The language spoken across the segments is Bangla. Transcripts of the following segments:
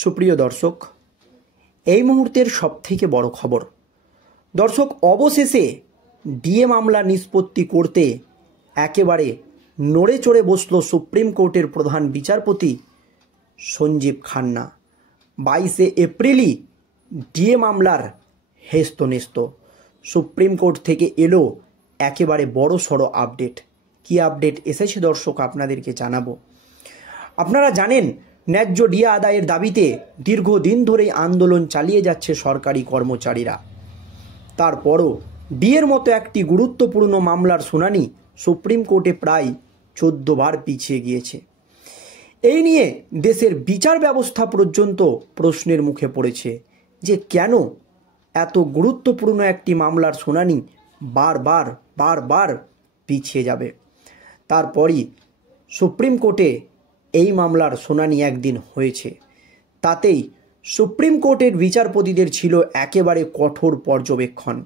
সুপ্রিয় দর্শক, এই মুহূর্তের সবথেকে বড় খবর। দর্শক, অবশেষে ডিএ মামলা নিষ্পত্তি করতে একেবারে নড়ে চড়ে বসল সুপ্রিম কোর্টের প্রধান বিচারপতি সঞ্জীব খান্না। 22শে এপ্রিলই ডিএ মামলার হেস্তনেস্ত। সুপ্রিম কোর্ট থেকে এলো একেবারে বড় সড়ো আপডেট। কি আপডেট এসেছে দর্শক আপনাদেরকে জানাবো। আপনারা জানেন, ন্যায্য ডিএ আদায়ের দাবিতে দীর্ঘদিন ধরেই আন্দোলন চালিয়ে যাচ্ছে সরকারি কর্মচারীরা। তারপরও ডিএর মতো একটি গুরুত্বপূর্ণ মামলার শুনানি সুপ্রিম কোর্টে প্রায় 14 বার পিছিয়ে গিয়েছে। এই নিয়ে দেশের বিচার ব্যবস্থা পর্যন্ত প্রশ্নের মুখে পড়েছে যে কেন এত গুরুত্বপূর্ণ একটি মামলার শুনানি বারবার পিছিয়ে যাবে। তারপরই সুপ্রিম কোর্টে এই মামলার শুনানি একদিন হয়েছে। তাতেই সুপ্রিম কোর্টের বিচারপতিদের ছিল একেবারে কঠোর পর্যবেক্ষণ।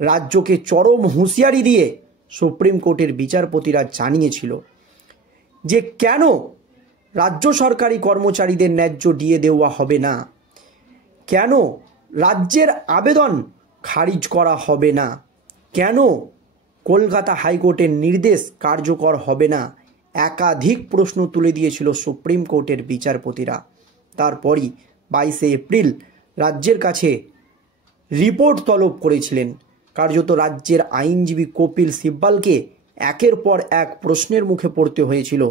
রাজ্যকে চরম হুঁশিয়ারি দিয়ে সুপ্রিম কোর্টের বিচারপতিরা জানিয়েছিল যে কেন রাজ্য সরকারি কর্মচারীদের ন্যায্য ডিএ দেওয়া হবে না, কেন রাজ্যের আবেদন খারিজ করা হবে না, কেন কলকাতা হাইকোর্টের নির্দেশ কার্যকর হবে না। একাধিক প্রশ্ন তুলে দিয়েছিল সুপ্রিম কোর্টের বিচারপতিরা। তারপরই 22শে এপ্রিল রাজ্যের কাছে রিপোর্ট তলব করেছিলেন। কার্যত রাজ্যের আইনজীবী কপিল সিব্বালকে একের পর এক প্রশ্নের মুখে পড়তে হয়েছিল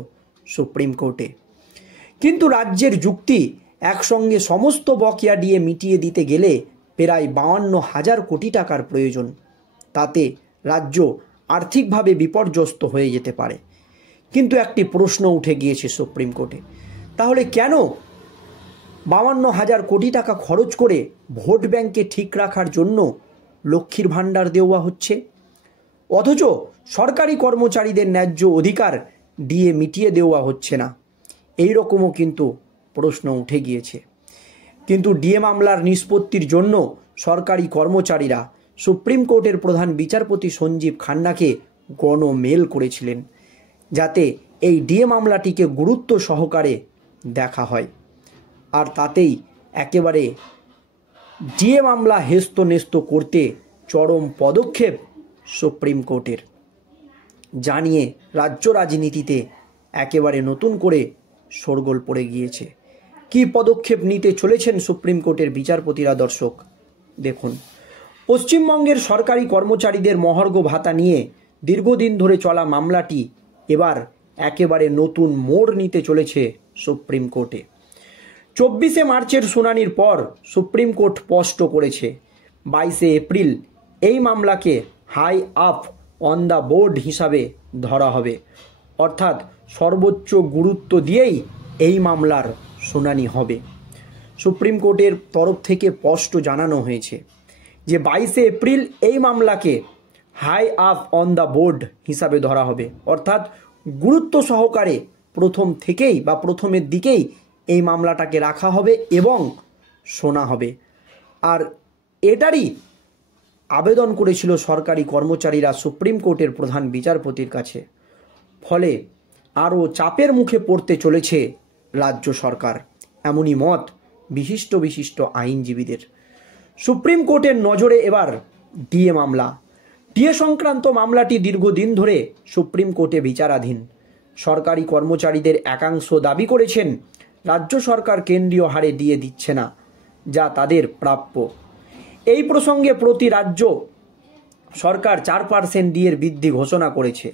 সুপ্রিম কোর্টে। কিন্তু রাজ্যের যুক্তি, একসঙ্গে সমস্ত বকেয়া ডিএ মিটিয়ে দিতে গেলে প্রায় 52,000 কোটি টাকার প্রয়োজন। তাতে রাজ্য আর্থিকভাবে বিপর্যস্ত হয়ে যেতে পারে। কিন্তু একটি প্রশ্ন উঠে গিয়েছে সুপ্রিম কোর্টে, তাহলে কেন 52,000 কোটি টাকা খরচ করে ভোট ব্যাংকে ঠিক রাখার জন্য লক্ষ্মীর ভাণ্ডার দেওয়া হচ্ছে, অথচ সরকারি কর্মচারীদের ন্যায্য অধিকার ডিএ মিটিয়ে দেওয়া হচ্ছে না? এই রকমও কিন্তু প্রশ্ন উঠে গিয়েছে। কিন্তু ডিএ মামলার নিষ্পত্তির জন্য সরকারি কর্মচারীরা সুপ্রিম কোর্টের প্রধান বিচারপতি সঞ্জীব খান্নাকে গণমেল করেছিলেন যাতে এই ডিএ মামলাটিকে গুরুত্ব সহকারে দেখা হয়। আর তাতেই একেবারে ডিএ মামলা হেস্তনেস্ত করতে চরম পদক্ষেপ সুপ্রিম কোর্টের। জানিয়ে রাজ্য রাজনীতিতে একেবারে নতুন করে শোরগোল পড়ে গিয়েছে। কি পদক্ষেপ নিতে চলেছেন সুপ্রিম কোর্টের বিচারপতিরা দর্শক দেখুন। পশ্চিমবঙ্গের সরকারি কর্মচারীদের মহার্ঘ ভাতা নিয়ে দীর্ঘদিন ধরে চলা মামলাটি এবার একেবারে নতুন মোড় নিতে চলেছে সুপ্রিম কোর্টে। 24শে মার্চের শুনানির পর সুপ্রিম কোর্ট স্পষ্ট করেছে 22শে এপ্রিল এই মামলাকে high up on the board হিসাবে ধরা হবে, অর্থাৎ সর্বোচ্চ গুরুত্ব দিয়েই এই মামলার শুনানি হবে। সুপ্রিম কোর্টের তরফ থেকে স্পষ্ট জানানো হয়েছে যে 22শে এপ্রিল এই মামলাকে high up on the board হিসাবে ধরা হবে, অর্থাৎ গুরুত্ব সহকারে প্রথম থেকেই বা প্রথমের দিকেই এই মামলাটাকে রাখা হবে এবং শোনা হবে। আর এটারই আবেদন করেছিল সরকারি কর্মচারীরা সুপ্রিম কোর্টের প্রধান বিচারপতির কাছে। ফলে আরও চাপের মুখে পড়তে চলেছে রাজ্য সরকার, এমনই মত বিশিষ্ট আইনজীবীদের। সুপ্রিম কোর্টের নজরে এবার ডিএ মামলা। ডিএ সংক্রান্ত মামলাটি দীর্ঘদিন ধরে সুপ্রিম কোর্টে বিচারাধীন। সরকারি কর্মচারীদের একাংশ দাবি করেছেন রাজ্য সরকার কেন্দ্রীয় হারে ডিএ দিচ্ছে না, যা তাদের প্রাপ্য। এই প্রসঙ্গে প্রতি রাজ্য সরকার 4% ডিএর বৃদ্ধি ঘোষণা করেছে।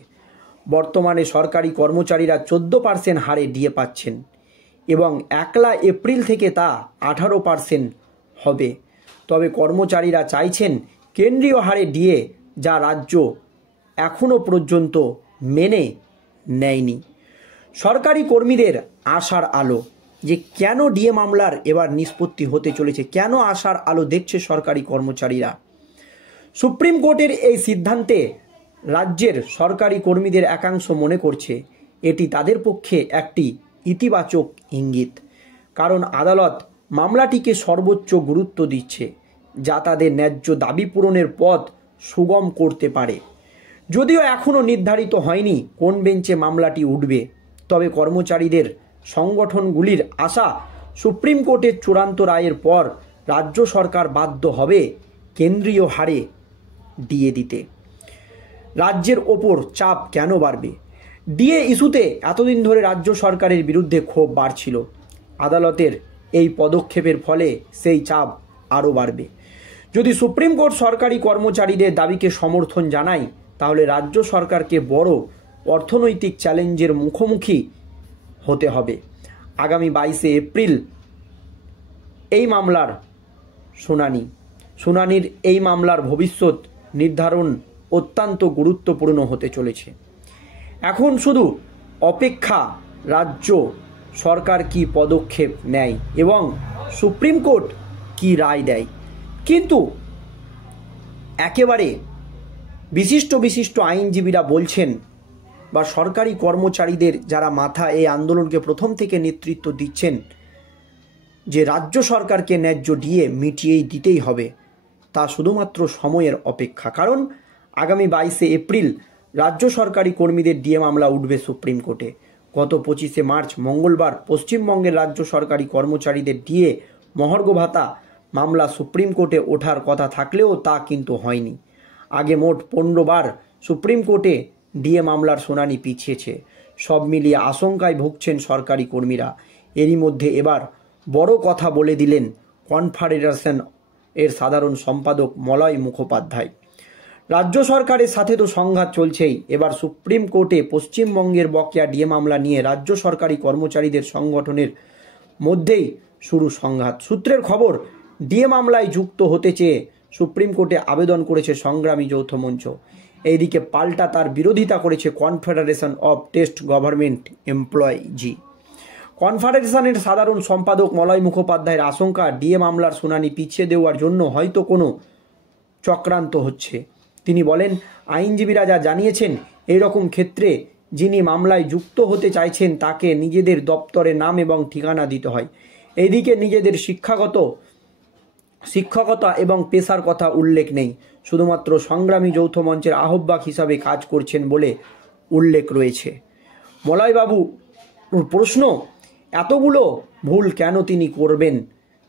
বর্তমানে সরকারি কর্মচারীরা 14% হারে ডিএ পাচ্ছেন এবং 1 এপ্রিল থেকে তা 18% হবে। তবে কর্মচারীরা চাইছেন কেন্দ্রীয় হারে ডিএ, যা রাজ্য এখনও পর্যন্ত মেনে নেয়নি। সরকারি কর্মীদের আশার আলো যে কেন ডিএ মামলার এবার নিষ্পত্তি হতে চলেছে, কেন আশার আলো দেখছে সরকারি কর্মচারীরা। সুপ্রিম কোর্টের এই সিদ্ধান্তে রাজ্যের সরকারি কর্মীদের একাংশ মনে করছে এটি তাদের পক্ষে একটি ইতিবাচক ইঙ্গিত, কারণ আদালত মামলাটিকে সর্বোচ্চ গুরুত্ব দিচ্ছে, যা তাদের ন্যায্য দাবি পূরণের পথ সুগম করতে পারে। যদিও এখনও নির্ধারিত হয়নি কোন বেঞ্চে মামলাটি উঠবে, তবে কর্মচারীদের সংগঠনগুলির আশা সুপ্রিম কোর্টের চূড়ান্ত রায়ের পর রাজ্য সরকার বাধ্য হবে কেন্দ্রীয় হারে ডিএ দিতে। রাজ্যের ওপর চাপ কেন বাড়বে? ডিএ ইস্যুতে এতদিন ধরে রাজ্য সরকারের বিরুদ্ধে ক্ষোভ বাড়ছিল। আদালতের এই পদক্ষেপের ফলে সেই চাপ আরও বাড়বে। যদি সুপ্রিম কোর্ট সরকারি কর্মচারীদের দাবিকে সমর্থন জানায়, তাহলে রাজ্য সরকারকে বড় অর্থনৈতিক চ্যালেঞ্জের মুখোমুখি হতে হবে। আগামী 22শে এপ্রিল এই মামলার শুনানির এই মামলার ভবিষ্যৎ নির্ধারণ অত্যন্ত গুরুত্বপূর্ণ হতে চলেছে। এখন শুধু অপেক্ষা রাজ্য সরকার কি পদক্ষেপ নেয় এবং সুপ্রিম কোর্ট কি রায় দেয়। কিন্তু একেবারে বিশিষ্ট আইনজীবীরা বলছেন, বা সরকারি কর্মচারীদের যারা মাথা এই আন্দোলনকে প্রথম থেকে নেতৃত্ব দিচ্ছেন, যে রাজ্য সরকারকে ন্যায্য ডিএ মিটিয়েই দিতেই হবে, তা শুধুমাত্র সময়ের অপেক্ষা। কারণ আগামী 22শে এপ্রিল রাজ্য সরকারি কর্মীদের ডিএ মামলা উঠবে সুপ্রিম কোর্টে। গত 25শে মার্চ মঙ্গলবার পশ্চিমবঙ্গের রাজ্য সরকারি কর্মচারীদের ডিএ মহার্ঘ ভাতা মামলা সুপ্রিম কোর্টে ওঠার কথা থাকলেও তা কিন্তু হয়নি। আগে মোট 15 বার সুপ্রিম কোর্টে ডিএ মামলার শুনানি পিছিয়েছে। সব মিলিয়ে আশঙ্কায় ভুগছেন সরকারি কর্মীরা। এরই মধ্যে এবার বড় কথা বলে দিলেন কনফেডারেশন এর সাধারণ সম্পাদক মলয় মুখোপাধ্যায়। রাজ্য সরকারের সাথে তো সংঘাত চলছেই, এবার সুপ্রিম কোর্টে পশ্চিমবঙ্গের বকেয়া ডিএ মামলা নিয়ে রাজ্য সরকারি কর্মচারীদের সংগঠনের মধ্যেই শুরু সংঘাত। সূত্রের খবর, ডিএ মামলায় যুক্ত হতে চেয়ে সুপ্রিম কোর্টে আবেদন করেছে সংগ্রামী যৌথ মঞ্চ। এইদিকে পাল্টা তার বিরোধিতা করেছে কনফেডারেশন অফ টেস্ট গভর্নমেন্ট এমপ্লয়িজি। কনফেডারেশনের সাধারণ সম্পাদক মলয় মুখোপাধ্যায়ের আশঙ্কা, ডিএ মামলার শুনানি পিছিয়ে দেওয়ার জন্য হয়তো কোনো চক্রান্ত হচ্ছে। তিনি বলেন, আইনজীবীরা যা জানিয়েছেন, এই রকম ক্ষেত্রে যিনি মামলায় যুক্ত হতে চাইছেন তাকে নিজেদের দপ্তরের নাম এবং ঠিকানা দিতে হয়। এইদিকে নিজেদের শিক্ষকতা এবং পেশার কথা উল্লেখ নেই, শুধুমাত্র সংগ্রামী যৌথ মঞ্চের আহ্বায়ক হিসাবে কাজ করছেন বলে উল্লেখ রয়েছে। মলয়বাবু প্রশ্ন, এতগুলো ভুল কেন তিনি করবেন?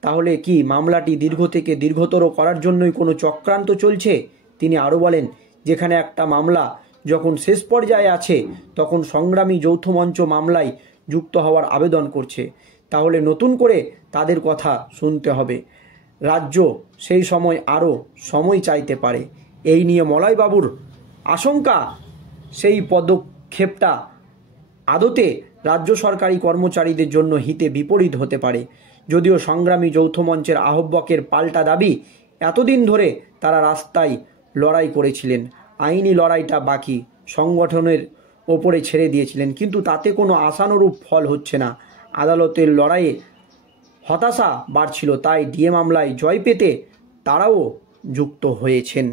তাহলে কি মামলাটি দীর্ঘ থেকে দীর্ঘতর করার জন্যই কোনো চক্রান্ত চলছে? তিনি আরও বলেন, যেখানে একটা মামলা যখন শেষ পর্যায়ে আছে তখন সংগ্রামী যৌথ মঞ্চ মামলায় যুক্ত হওয়ার আবেদন করছে, তাহলে নতুন করে তাদের কথা শুনতে হবে। রাজ্য সেই সময় আরও সময় চাইতে পারে। এই নিয়ে মলয়বাবুর আশঙ্কা, সেই পদক্ষেপটা আদতে রাজ্য সরকারি কর্মচারীদের জন্য হিতে বিপরীত হতে পারে। যদিও সংগ্রামী যৌথ মঞ্চের আহ্বায়কের পাল্টা দাবি, এতদিন ধরে তারা রাস্তায় লড়াই করেছিলেন, আইনি লড়াইটা বাকি সংগঠনের ওপরে ছেড়ে দিয়েছিলেন, কিন্তু তাতে কোনো আশানুরূপ ফল হচ্ছে না। আদালতের লড়াইয়ে হতাশা বাড়ছিল, তাই ডিএ মামলায় জয় পেতে তারাও যুক্ত হয়েছেন।